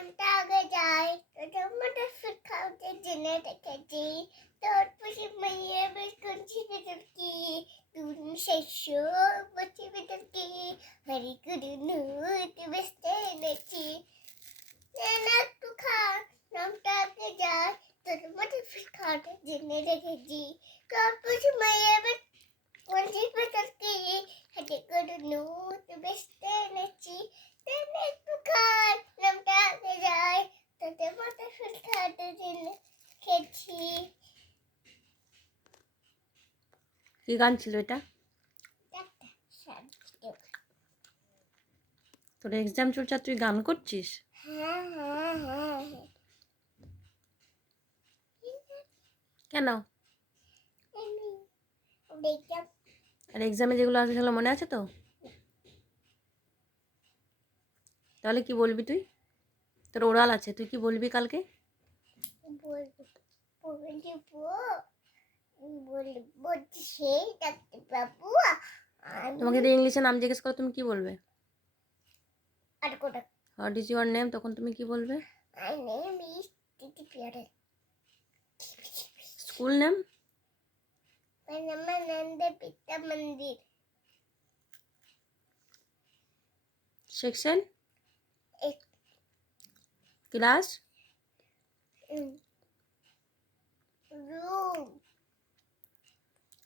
নামটা আগে যায় তোদের মতো ফুড খাওয়াতে জেনে রেখেছি তোর পুষি মাইয়ে বেশ করছি ভেতর কি তুমি শেষ বসে ভেতর কি হরি গুরু নুত বেসতে এনেছি না একটু খা নামটা আগে যায় তোদের মতো ফুড খাওয়াতে জেনে রেখেছি তোর পুষি মাইয়ে বেশ করছি ভেতর কি হরি গুরু নুত বেসতে এনেছি একটু খাই নামটা আগে যায় তোদের মতো ফুল খাওয়াতে জেনে খেয়েছি। কি গান ছিল এটা? তোর এক্সাম চলছে তুই গান করছিস? হ্যাঁ হ্যাঁ হ্যাঁ কেন? দেখলাম আর এক্সামে যেগুলো আছে সেগুলো মনে আছে তো? তাহলে কি বলবি তুই? তোর ওরাল আছে, তুই কি বলবি কালকে? বলছি সেই ডাক্তার বাবু তোমাকে যদি ইংলিশে নাম জিজ্ঞেস করো তুমি কি বলবে? আর কোটা হোয়াট ইজ ইউর নেম, তখন তুমি কি বলবে? মাই নেম ইজ টিটি পিয়ারে স্কুল নেম? परमानंद पिता मंदिर সেকশন? एक ক্লাস? रूम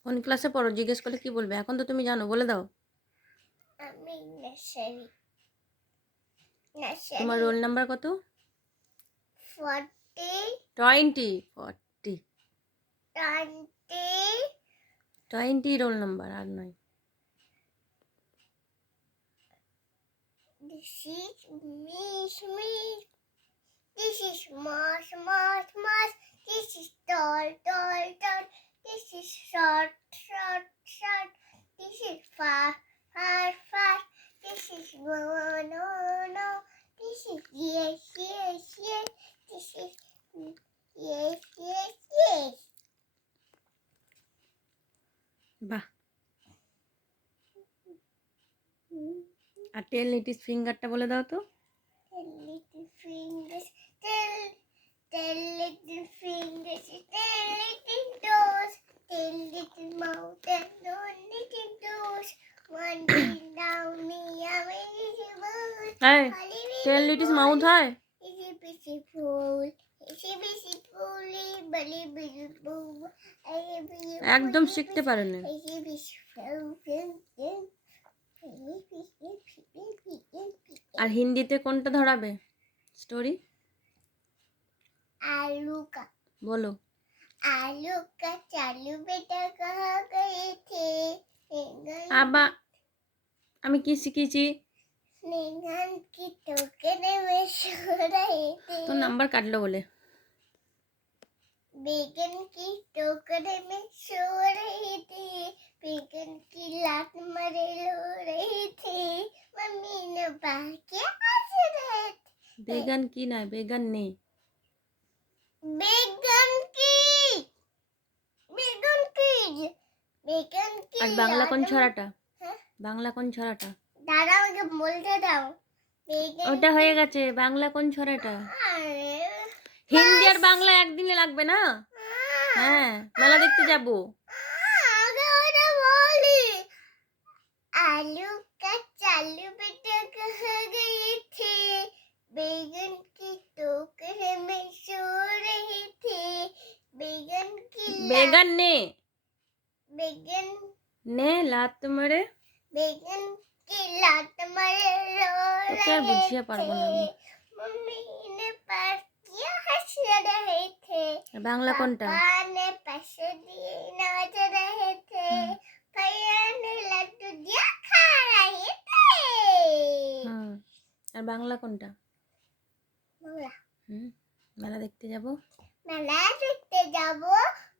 কোন ক্লাসে পড়ো জিজ্ঞেস করলে কি বলবে? এখন তো তুমি জানো, বলে দাও। আমি নর্সারি তোমার রোল নাম্বার কত? 40 20 রোল নাম্বার, আর নয়। This is me. This is Mars. This is tall. This is short. This is far. This is no. This is yes. This is yes. বাহ। আর টেল লিটিস ফিঙ্গারটা বলে দাও তো। Ten little fingers, ten little fingers, ten little toes, ten little mouth and one little toes. One day down me, I'm a little bird. হ্যাঁ, টেল লিটিস mouth হয়। Itty bitty pool, belly bitty boo. একদম শিখতে পারেনি। আর হিন্দিতে কোনটা ধরাবে story? आलू का বলো। आलू का चालू बेटा कहाँ गए थे আবার আমি কি শিখেছি? स्नेहन की टोकरे में सो रहे थे তোর নাম্বার কাটলো বলে। बैगन की टोकरे में सो रहे थे बैगन की लात मारे रो रहे थे मम्मी ने बाके हंस रहे थे বেগান কি নয়, বেগান নেই। बैगन की আর বাংলা কোন लात ছড়াটা? হ্যাঁ? বাংলা কোন ছড়াটা? দাদা আমাকে বলতে দাও बैगन ওটা হয়ে গেছে, বাংলা কোন ছড়াটা? আরে হিন্দি আর বাংলা একদিনে লাগবে না। হ্যাঁ, মেলা দেখতে যাব। आगे ओरा बोली आलू का चालू बेटा कहाँ गए थे बैगन की टोकरे में सो रहे थे बैगन की বেগান নে লাত মারে। बैगन की लात मारे रो তোকে আর रहे বুঝিয়ে পারবো না আমি। मम्मी ने पास किया हंस रहे थे আর বাংলা কোনটা? पापा ने पैसे दिए नाच रहे थे भैया ने लड्डू दिया खा रहे थे আর বাংলা কোনটা? বাংলা মেলা দেখতে যাব। মেলা দেখতে যাব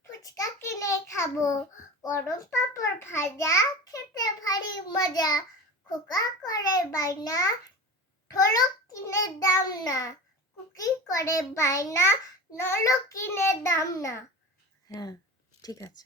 ফুচকা কিনে খাবো গরম পাপড় ভাজা খেতে ভারী মজা খোকা করে বাইনা ঠোলো কিনে দাম না কুকি করে বাইনা নলো কিনে দাম না। হ্যাঁ, ঠিক আছে।